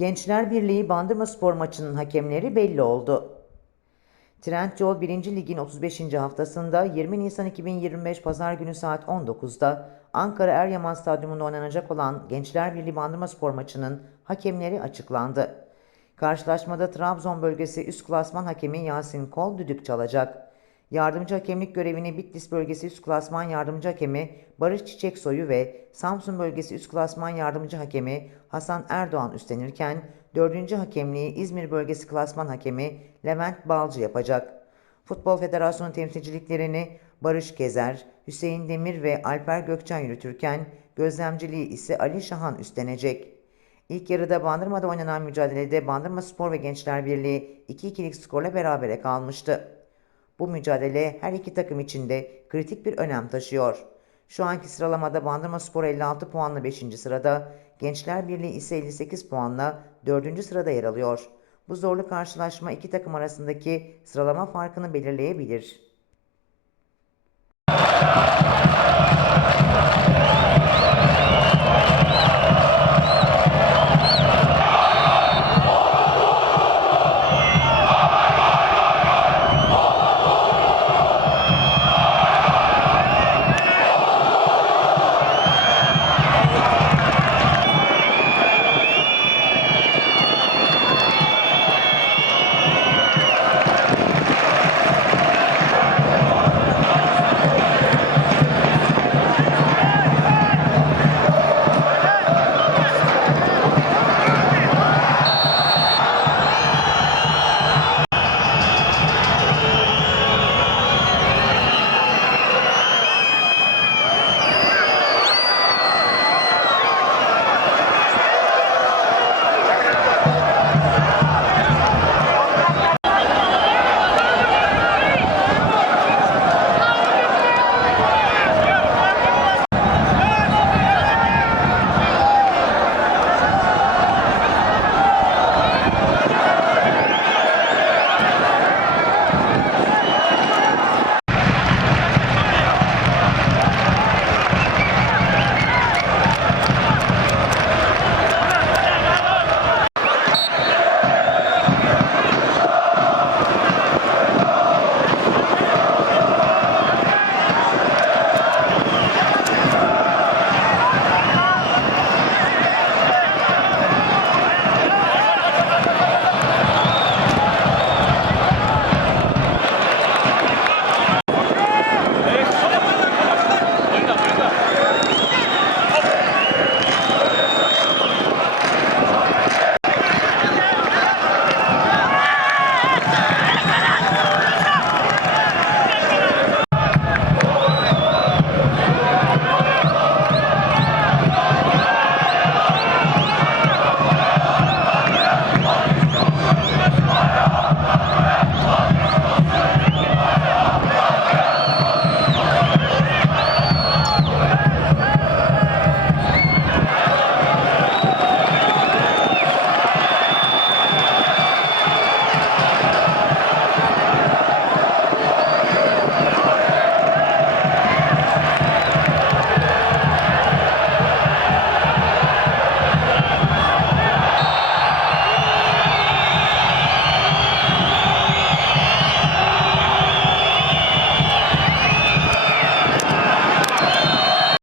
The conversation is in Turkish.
Gençler Birliği Bandırma Spor maçının hakemleri belli oldu. Trendyol 1. Lig'in 35. haftasında 20 Nisan 2025 Pazar günü saat 19'da Ankara Eryaman Stadyumunda oynanacak olan Gençler Birliği Bandırma Spor maçının hakemleri açıklandı. Karşılaşmada Trabzon bölgesi üst klasman hakemi Yasin Kol düdük çalacak. Yardımcı hakemlik görevini Bitlis bölgesi üst klasman yardımcı hakemi Barış Çiçeksoyu ve Samsun bölgesi üst klasman yardımcı hakemi Hasan Erdoğan üstlenirken, dördüncü hakemliği İzmir bölgesi klasman hakemi Levent Balcı yapacak. Futbol Federasyonu temsilciliklerini Barış Gezer, Hüseyin Demir ve Alper Gökçen yürütürken, gözlemciliği ise Ali Şahan üstlenecek. İlk yarıda Bandırma'da oynanan mücadelede Bandırma Spor ve Gençler Birliği 2-2'lik skorla berabere kalmıştı. Bu mücadele her iki takım için de kritik bir önem taşıyor. Şu anki sıralamada Bandırma Spor 56 puanla 5. sırada, Gençler Birliği ise 58 puanla 4. sırada yer alıyor. Bu zorlu karşılaşma iki takım arasındaki sıralama farkını belirleyebilir.